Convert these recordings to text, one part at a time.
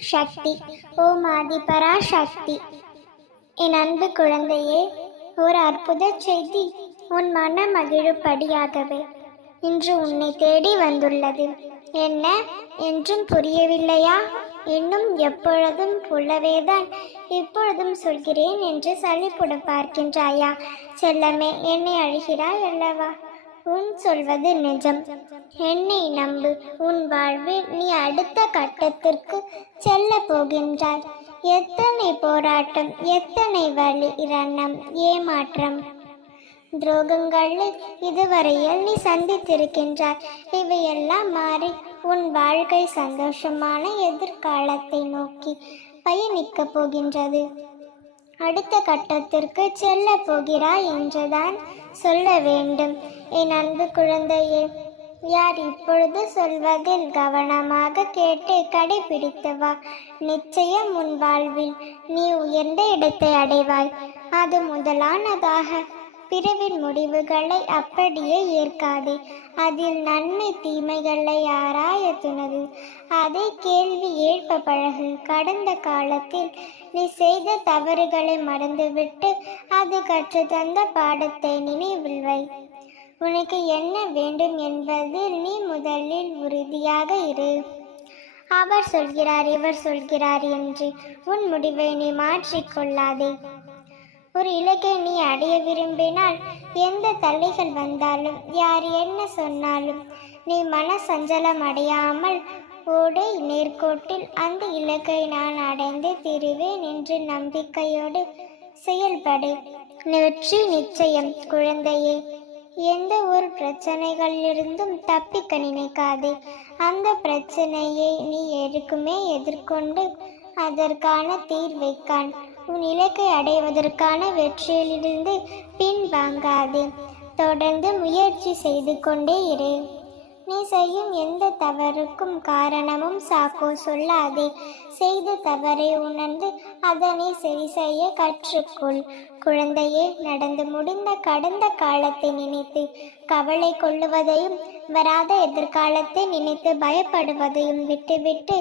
சக்தி. ஓ மாதிபரா சக்தி என் அன்பு குழந்தையே ஒரு அற்புத செய்தி உன் மன மகிழும்படியாகவே இன்று உன்னை தேடி வந்துள்ளது. என்ன? என்றும் புரியவில்லையா? இன்னும் எப்பொழுதும் புல்லவேதான் இப்பொழுதும் சொல்கிறேன் என்று சளிப்புட பார்க்கின்றாயா? செல்லமே என்னை அழுகிறாய் அல்லவா? உன் சொல்வது நிஜம். என்னை நம்பு. உன் வாழ்வில் நீ அடுத்த கட்டத்திற்கு செல்ல போகின்றாய். எத்தனை போராட்டம் எத்தனை வழி இரணம் ஏமாற்றம். துரோகங்களை இதுவரையில் நீ சந்தித்திருக்கின்றாய். இவையெல்லாம் மாறி உன் வாழ்க்கை சந்தோஷமான எதிர்காலத்தை நோக்கி பயணிக்கப் போகின்றது. அடுத்த கட்டத்திற்கு செல்ல போகிறாய் என்றுதான் சொல்ல வேண்டும். என் அன்பு குழந்தையே யார் இப்பொழுது சொல்வதில் கவனமாக கேட்டு கடைபிடித்து வா. நிச்சயம் உன் வாழ்வில் நீ உயர்ந்த இடத்தை அடைவாய். அது முதலானதாக பிரிவின் முடிவுகளை அப்படியே ஏற்காதே. அதில் நன்மை தீமைகளை ஆராய துணது அதை கேள்வி ஏற்ப பழகு. கடந்த காலத்தில் நீ செய்த தவறுகளை மறந்துவிட்டு அது கற்று தந்த பாடத்தை நினைவில் வை. உனக்கு என்ன வேண்டும் என்பதில் நீ முதலில் உறுதியாக இரு. அவர் சொல்கிறார் இவர் சொல்கிறார் என்று உன் முடிவை நீ மாற்றிக்கொள்ளாதே ஒரு இலக்கை நீ அடைய விரும்பினால் எந்த தள்ளிகள் வந்தாலும் யார் என்ன சொன்னாலும் நீ மன சஞ்சலம் அடையாமல் ஓடை நேர்கோட்டில் அந்த இலக்கை நான் அடைந்து திருவேன் என்று நம்பிக்கையோடு செயல்படு. வெற்றி நிச்சயம் குழந்தையே எந்த ஒரு பிரச்சனைகளிலிருந்தும் தப்பிக்க நினைக்காதே. அந்த பிரச்சனையை நீ எதுக்குமே எதிர்கொண்டு அதற்கான தீர்வை காண். உன் இலக்கை அடைவதற்கான வெற்றியிலிருந்து பின்வாங்காதே. தொடர்ந்து முயற்சி செய்து கொண்டே இரு. நீ செய்யும் எந்த தவறுக்கும் காரணமும் சாக்கோ சொல்லாதே. செய்த தவறை உணர்ந்து அதனை சரி செய்ய கற்றுக்கொள். குழந்தையே நடந்து முடிந்த கடந்த காலத்தை நினைத்து கவலை கொள்ளுவதையும் வராத எதிர்காலத்தை நினைத்து பயப்படுவதையும் விட்டுவிட்டு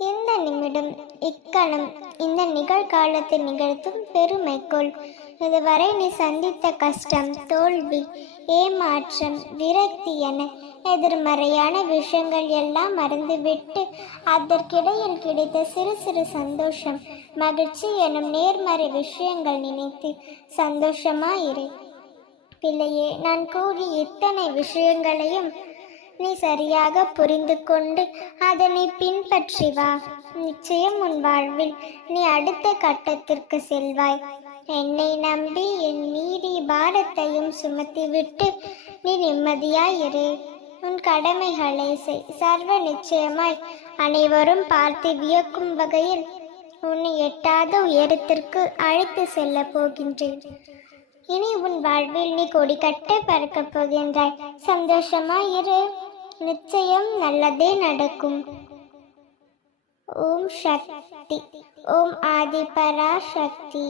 இந்த நிமிடம் இக்கணம் இந்த நிகழ்காலத்தை நிகழ்த்தும் பெருமைக்குள் இதுவரை நீ சந்தித்த கஷ்டம் தோல்வி ஏமாற்றம் விரக்தி என எதிர்மறையான விஷயங்கள் எல்லாம் மறந்துவிட்டு அதற்கிடையில் கிடைத்த சிறு சிறு சந்தோஷம் மகிழ்ச்சி எனும் நேர்மறை விஷயங்கள் நினைத்து சந்தோஷமாயிரு. பிள்ளையே நான் கூறிய இத்தனை விஷயங்களையும் நீ சரியாக புரிந்து கொண்டு அதனை பின்பற்றி வா நிச்சயம் உன் வாழ்வில் நீ அடுத்த கட்டத்திற்கு செல்வாய். என்னை நம்பி என் மீறி பாரத்தையும் சுமத்திவிட்டு நீ நிம்மதியாயிரு உன் கடமைகளை செய். சர்வ நிச்சயமாய் அனைவரும் பார்த்து வியக்கும் வகையில் உன்னை எட்டாத உயரத்திற்கு அழைத்து செல்ல போகின்றேன். இனி உன் வாழ்வில் நீ கொடி கட்ட பறக்கப் போகின்றாய். சந்தோஷமாயிரு நிச்சயம் நல்லதே நடக்கும். ஓம் சக்தி. ஓம் ஆதிபரா சக்தி